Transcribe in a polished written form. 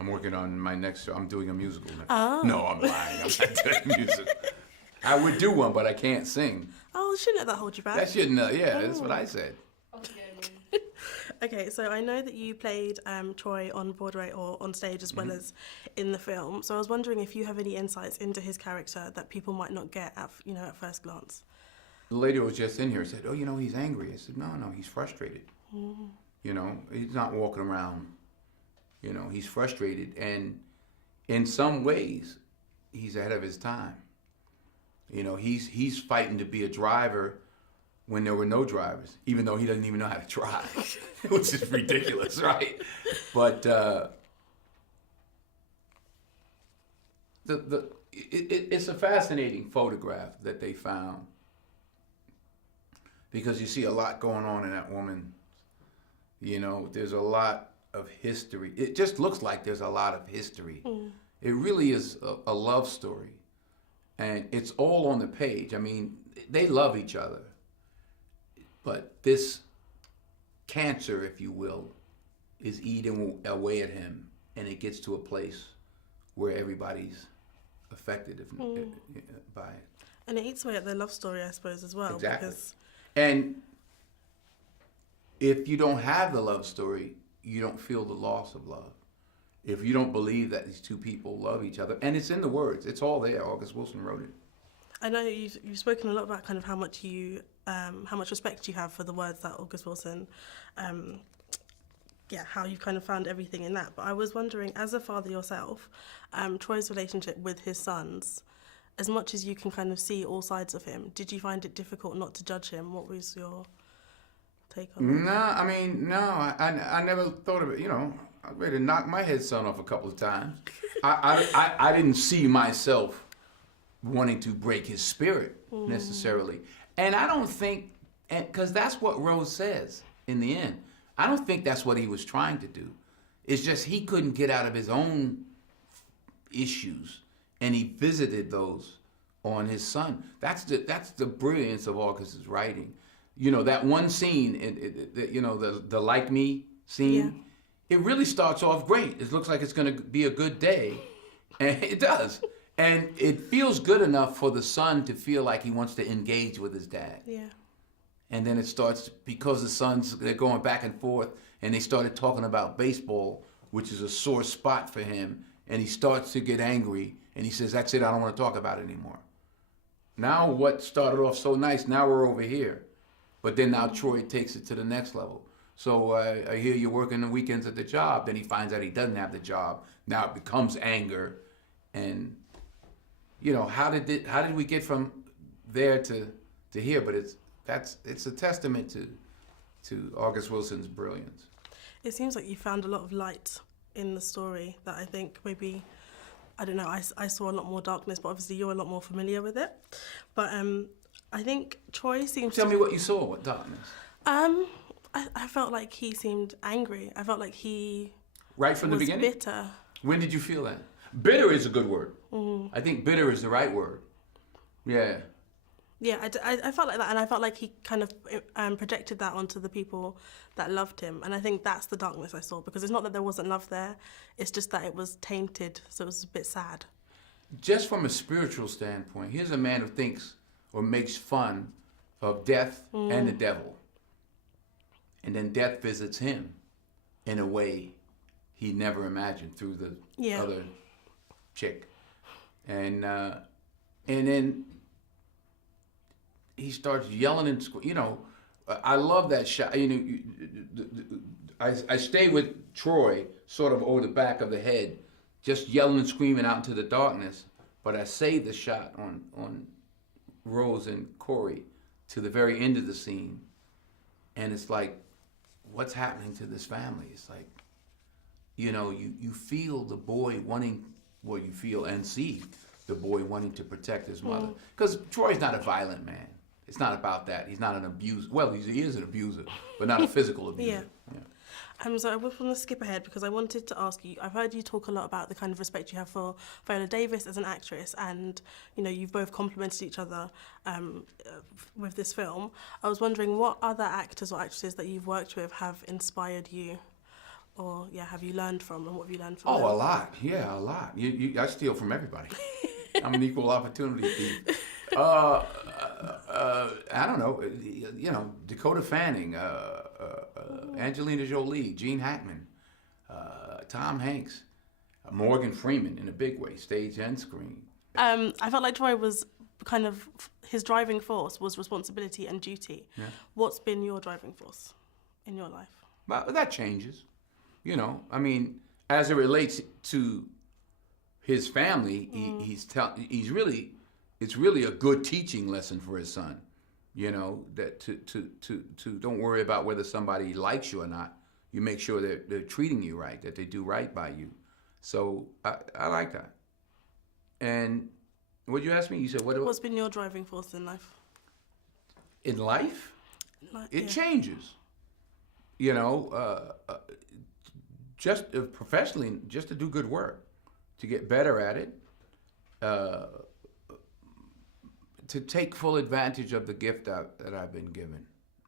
I'm working on my next show. I'm doing a musical now. Oh. No, I'm lying. I'm not doing music. I would do one, but I can't sing. Oh, shouldn't let that hold you back. That shouldn't, yeah, that's what I said. Okay, so I know that you played Troy on Broadway or on stage as well as in the film. So I was wondering if you have any insights into his character that people might not get at at first glance. The lady who was just in here said, oh, he's angry. I said, no, he's frustrated. He's not walking around, he's frustrated. And in some ways, he's ahead of his time. He's fighting to be a driver when there were no drivers, even though he doesn't even know how to drive, which is ridiculous, right? But it's a fascinating photograph that they found, because you see a lot going on in that woman. There's a lot of history. It just looks like there's a lot of history. It really is a love story. And it's all on the page. I mean, they love each other. But this cancer, if you will, is eating away at him. And it gets to a place where everybody's affected by it. And it eats away at their love story, I suppose, as well. Exactly. Because... And if you don't have the love story, you don't feel the loss of love. If you don't believe that these two people love each other, and it's in the words, it's all there. August Wilson wrote it. I know you've spoken a lot about kind of how much respect you have for the words that August Wilson, how you kind of found everything in that. But I was wondering, as a father yourself, Troy's relationship with his sons, as much as you can kind of see all sides of him, did you find it difficult not to judge him? What was your take on that? I never thought of it, I was ready to knock my head son off a couple of times. I didn't see myself wanting to break his spirit necessarily. And I don't think, because that's what Rose says in the end. I don't think that's what he was trying to do. It's just he couldn't get out of his own issues, and he visited those on his son. That's the brilliance of August's writing. That one scene, the Like Me scene, it really starts off great. It looks like it's going to be a good day, and it does. And it feels good enough for the son to feel like he wants to engage with his dad. Yeah. And then it starts, because the sons, they're going back and forth, and they started talking about baseball, which is a sore spot for him, and he starts to get angry, and he says, that's it, I don't want to talk about it anymore. Now what started off so nice, now we're over here. But then now Troy takes it to the next level. So I hear you're working the weekends at the job. Then he finds out he doesn't have the job. Now it becomes anger. And, how did we get from there to here? But it's a testament to August Wilson's brilliance. It seems like you found a lot of light in the story that I think maybe, I don't know, I saw a lot more darkness, but obviously you're a lot more familiar with it. But I think Troy seems Tell me what you saw, what darkness? I felt like he seemed angry. I felt like he right from the was beginning? bitter. When did you feel that? Bitter is a good word. I think bitter is the right word. Yeah. Yeah, I felt like that, and I felt like he kind of projected that onto the people that loved him, and I think that's the darkness I saw, because it's not that there wasn't love there, it's just that it was tainted, so it was a bit sad. Just from a spiritual standpoint, here's a man who thinks or makes fun of death and the devil, and then death visits him in a way he never imagined through the other chick, and then he starts yelling and I love that shot. I stay with Troy sort of over the back of the head, just yelling and screaming out into the darkness. But I save the shot on Rose and Corey to the very end of the scene, and it's like, what's happening to this family? It's like, you feel the boy wanting, well, you feel and see the boy wanting to protect his mother, because Troy's not a violent man. It's not about that. He's not an abuser. Well, he is an abuser, but not a physical abuser. Yeah. So I just want to skip ahead, because I wanted to ask you, I've heard you talk a lot about the kind of respect you have for Viola Davis as an actress, and you've both complimented each other with this film. I was wondering what other actors or actresses that you've worked with have inspired you, Or yeah, have you learned from, and what have you learned from Oh, them? a lot. Yeah, a lot. I steal from everybody. I'm an equal opportunity thief. I don't know. Dakota Fanning, Angelina Jolie, Gene Hackman, Tom Hanks, Morgan Freeman in a big way, stage and screen. I felt like Troy was kind of, his driving force was responsibility and duty. Yeah. What's been your driving force in your life? But that changes. I mean, as it relates to his family, it's really a good teaching lesson for his son. That to don't worry about whether somebody likes you or not. You make sure that they're treating you right, that they do right by you. So I like that. And what you asked me? You said What's been your driving force in life? In life? It Yeah. changes. Just professionally, just to do good work, to get better at it, to take full advantage of the gift that I've been given.